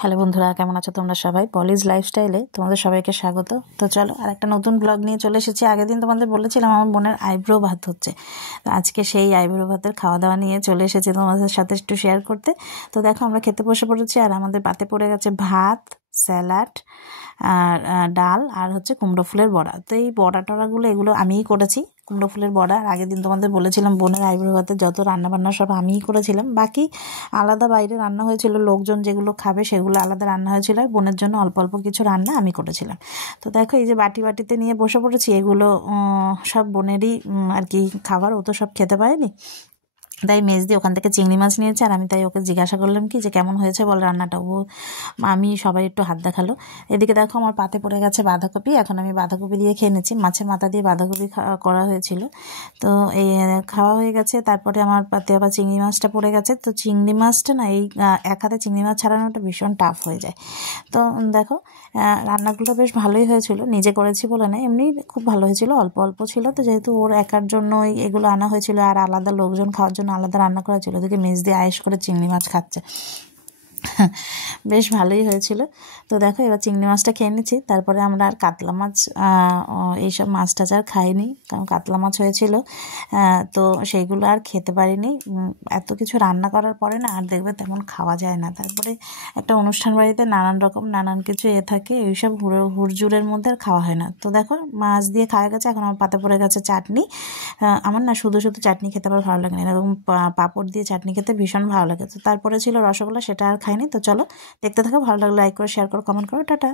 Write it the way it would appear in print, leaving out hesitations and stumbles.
Hello বন্ধুরা, কেমন আছো তোমরা সবাই? পলিজ লাইফস্টাইলে তোমাদের সবাইকে স্বাগত। তো চলো আর একটা নতুন ব্লগ নিয়ে চলে এসেছি। আগের দিন তোমাদের বলেছিলাম আমার বোনের আইব্রো ভাত হচ্ছে, তো আজকে সেই আইব্রো ভাতের খাওয়া দাওয়া নিয়ে চলে এসেছি তোমাদের সাথে একটু শেয়ার করতে। তো দেখো আমরা খেতে বসে পড়েছি, আর আমাদের পাতে পড়ে গেছে ভাত, স্যালাড আর ডাল, আর হচ্ছে কুমড়ো ফুলের বড়া। তো এই বড়া টড়াগুলো এগুলো আমিই করেছি, কুমড়ো ফুলের বড়া। আর আগের দিন তোমাদের বলেছিলাম বোনের আইব্রো ভাতের যত রান্নাবান্না সব আমিই করেছিলাম, বাকি আলাদা বাইরে রান্না হয়েছিল, লোকজন যেগুলো খাবে সেগুলো আলাদা রান্না হয়েছিল, আর বোনের জন্য অল্প অল্প কিছু রান্না আমি করেছিলাম। তো দেখো এই যে বাটিতে নিয়ে বসে পড়েছি, এগুলো সব বোনেরই আর কি খাবার, ও তো সব খেতে পারেনি, তাই মেজদি ওখান থেকে চিংড়ি মাছ নিয়েছে। আর আমি তাই ওকে জিজ্ঞাসা করলাম কি যে কেমন হয়েছে বল রান্নাটা। ও আমি সবাই একটু হাত দেখালো। এদিকে দেখো আমার পাতে পড়ে গেছে বাঁধাকপি, এখন আমি বাঁধাকপি দিয়ে খেয়ে নিচ্ছি। মাছের মাথা দিয়ে বাঁধাকপি করা হয়েছিল, তো এই খাওয়া হয়ে গেছে। তারপরে আমার পাতে আবার চিংড়ি মাছটা পড়ে গেছে। তো চিংড়ি মাছটা না, এই এক হাতে চিংড়ি মাছ ছাড়ানোটা ভীষণ টাফ হয়ে যায়। তো দেখো রান্নাগুলো বেশ ভালোই হয়েছিল, নিজে করেছি বলে না, এমনি খুব ভালো হয়েছিল, অল্প অল্প ছিল। তো যেহেতু ওর একার জন্য এগুলো আনা হয়েছিল, আর আলাদা লোকজন খাওয়ার জন্য আলাদা রান্না করা ছিল, ওদিকে মেজ দিয়ে আয়েশ করে চিংড়ি মাছ খাচ্ছে, বেশ ভালোই হয়েছিল। তো দেখো এবার চিংড়ি মাছটা খেয়ে নিচ্ছি। তারপরে আমরা আর কাতলা মাছ এইসব মাছ টাছ আর খাইনি, কারণ কাতলা মাছ হয়েছিল, তো সেইগুলো আর খেতে পারিনি। এত কিছু রান্না করার পরে না আর দেখবে তেমন খাওয়া যায় না। তারপরে একটা অনুষ্ঠান বাড়িতে নানান কিছু থাকে, এইসব হুড়জুড়ের মধ্যে আর খাওয়া হয় না। তো দেখো মাছ দিয়ে খাওয়া গেছে, এখন আমার পাতে পড়ে গেছে চাটনি। আমার না শুধু শুধু চাটনি খেতে আবার ভালো লাগে না, এরকম পাঁপড় দিয়ে চাটনি খেতে ভীষণ ভালো লাগে। তো তারপরে ছিল রসগোল্লা, সেটা আর খাইনি। তো চলো দেখতে থাকো, ভালো লাগলে লাইক করো, শেয়ার করো, কমেন্ট করো, টাটা।